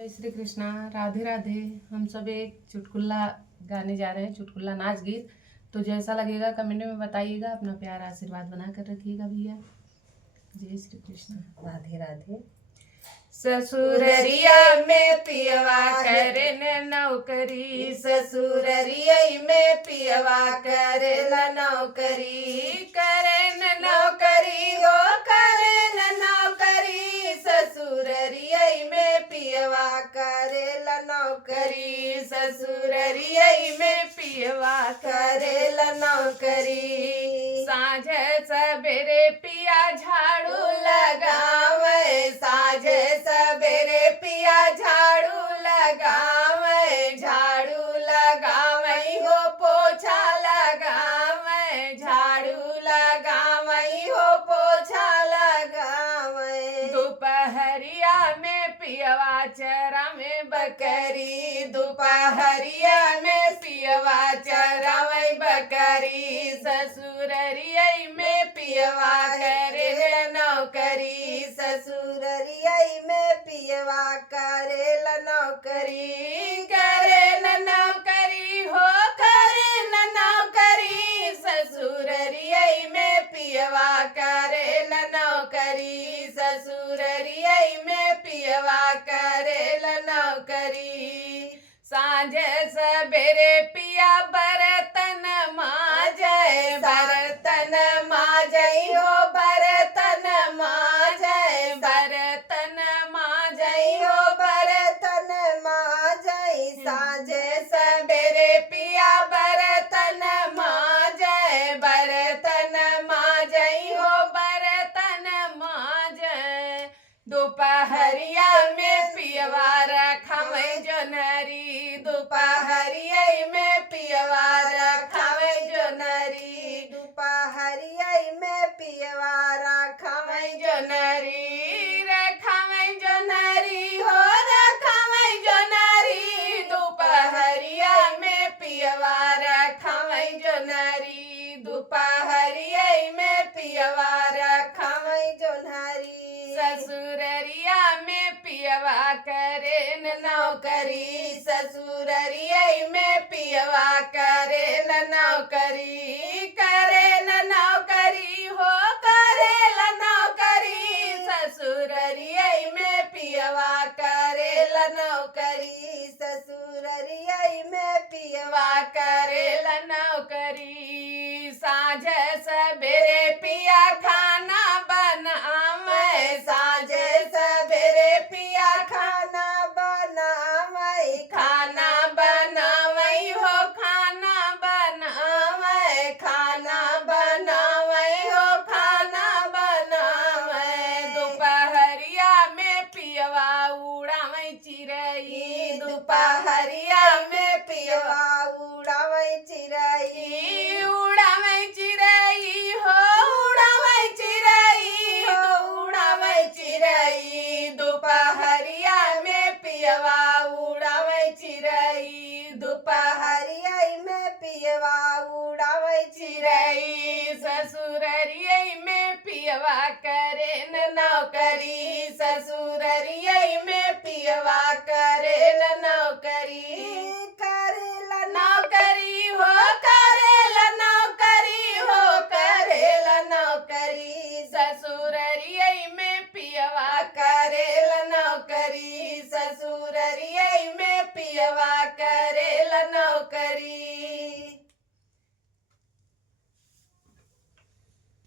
जय श्री कृष्णा। राधे राधे। हम सब एक चुटकुला गाने जा रहे हैं, चुटकुला नाच गीत। तो जैसा लगेगा कमेंट में बताइएगा। अपना प्यार आशीर्वाद बना कर रखिएगा भैया। जय श्री कृष्ण। राधे राधे। ससुररिया में पियवा करेन नौकरी, ससुररिया में पियवा करेन नौकरी, करेन नौकरी हो करेन नौकरी, ससुररिया में पियवा करेल नौकरी, ससुररिया में पियवा करेल नौकरी। साँझ सबेरे पिया झाड़ू लगावे, साँझ सबेरे पिया झाड़ू लगावे, झाड़ू लगावे हो पोछा लगावे, झाड़ू लगावे हो पोछा लगावे। दोपहरिया में पियवा चरावे बकरी, दोपहरिया में पियवा चरावे बकरी, ससुररिया में पियवा करेल नौकरी, ससुररिया में पियवा करेल नौकरी, करेल नौकरी हो करेल नौकरी, ससुररिया में पियवा करेल नौकरी, ससुररिया में पियवा करेल नौकरी। साँझ सबेरे पिया बर्तन माजे, बर्तन माजे हो बर्तन माजे, बर्तन माजे हो बर्तन माजे, साँझ सबेरे पिया बर्तन माजे, बर्तन माजे हो बर्तन माजे। दोपहरिया में पियवा रखावे जोनरी, दोपहरिया में पियवा रखावे जोनरी, दोपहरिया में पियवा रखावे जोनरी, रखावे जोनरी हो रखावे जोनरी, दोपहरिया में पियवा रखावे जोनरी, दोपहरिया में पियवा रखावे जोनरी। ससुररिया में पियवा करेन नौकरी, ससुररिया में पियवा करेन नौकरी, करेन नौकरी हो करेल नौकरी, ससुररिया में पियवा करेल नौकरी, ससुररिया में पियवा करेल नौकरी। साँझ सबेरे पिया खाना बनावे, साँझ सबेरे पिया खाना बनावे, खाना बनावे हो खाना बनावे, खाना बनावे हो खाना बनावे। दोपहरिया में पियवा उड़ावे चिरई, दोपहरिया में पियवा उड़ावे चिरई, उड़ावे चिरई हो उड़ावे चिरई हो उड़ावे चिरई, दोपहरिया में पियवा उड़ावे चिरई, दोपहरिया में पियवा उड़ावे चिरई। ससुररिया में पियवा करेन नौकरी, ससुररिया में पियवा करेल नौकरी, करेल नौकरी हो करेल नौकरी हो करेल नौकरी, ससुररिया में पियवा करेल नौकरी, ससुररिया में पियवा